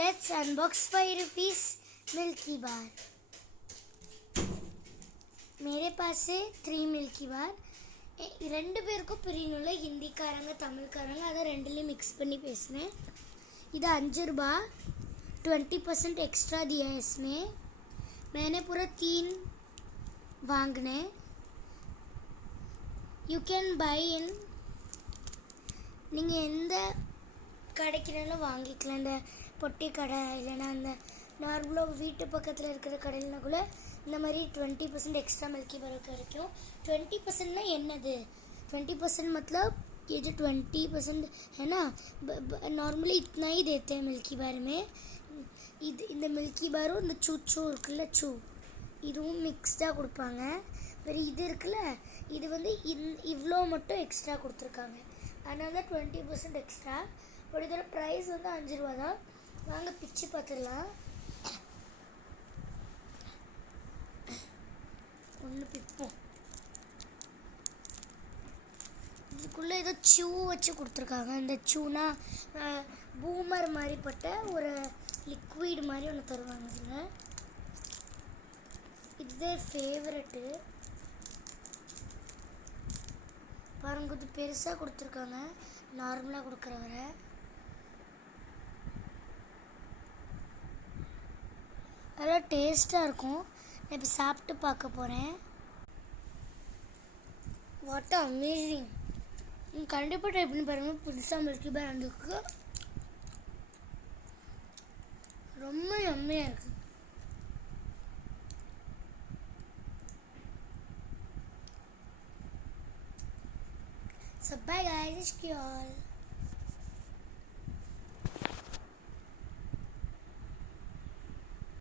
let's unbox 5 rupees milky बार. मेरे पास से 3 milky बार. ரெண்டு பேருக்கும் பிரியணும்ல, ஹிந்திக்காரங்க தமிழ்காரங்க, அதை ரெண்டுலேயும் மிக்ஸ் பண்ணி பேசுகிறேன். இது 5 रुपये 20% एक्स्ट्रा दिया है इसमें. मैंने पूरा 3 वांगने. यू कैन बाई इन, நீங்கள் எந்த கடைக்குனாலும் வாங்கிக்கலாம். இந்த பொட்டி கடை இல்லைன்னா இந்த நார்மலாக வீட்டு பக்கத்தில் இருக்கிற கடையில்னா கூட இந்த மாதிரி 20% एक्स्ट्रा मिल्की बार கிடைக்கும். 20% என்னது? 20% मतलब ये जो 20% है ना, नॉर्मली इतना ही देते हैं मिल्की बार में. இந்த மில்கி பாரும் இந்த சூ இருக்குல்ல, இதுவும் மிக்ஸ்டாக கொடுப்பாங்க. வேறு இது இருக்குல்ல, இது வந்து இவ்வளோ மட்டும் எக்ஸ்ட்ரா கொடுத்துருக்காங்க. அதனால தான் 20% எக்ஸ்ட்ரா. ஒரு இதோட ப்ரைஸ் வந்து 5 ரூபா தான். வாங்க பிச்சு பார்த்துடலாம். ஒன்று பிப்போம். இதுக்குள்ளே ஏதோ சூ வச்சு கொடுத்துருக்காங்க. இந்த சூனா பூமர் மாதிரி பட்ட ஒரு லிக்விட் மாதிரி ஒன்று தருவாங்க. இதில் இது ஃபேவரெட்டு பாருங்க, கொஞ்சம் பெருசாக கொடுத்துருக்காங்க நார்மலாக கொடுக்குற வரை. அதெல்லாம் டேஸ்ட்டாக இருக்கும். நான் இப்போ சாப்பிட்டு பார்க்க போகிறேன். What amazing! நீங்கள் கண்டிப்பாக ட்ரை பண்ணி பாருங்கள். புதுசாக மில்கி பார் வந்துருக்கு, ரொம்ப யம்மியாக இருக்குது. So bye guys, it's all.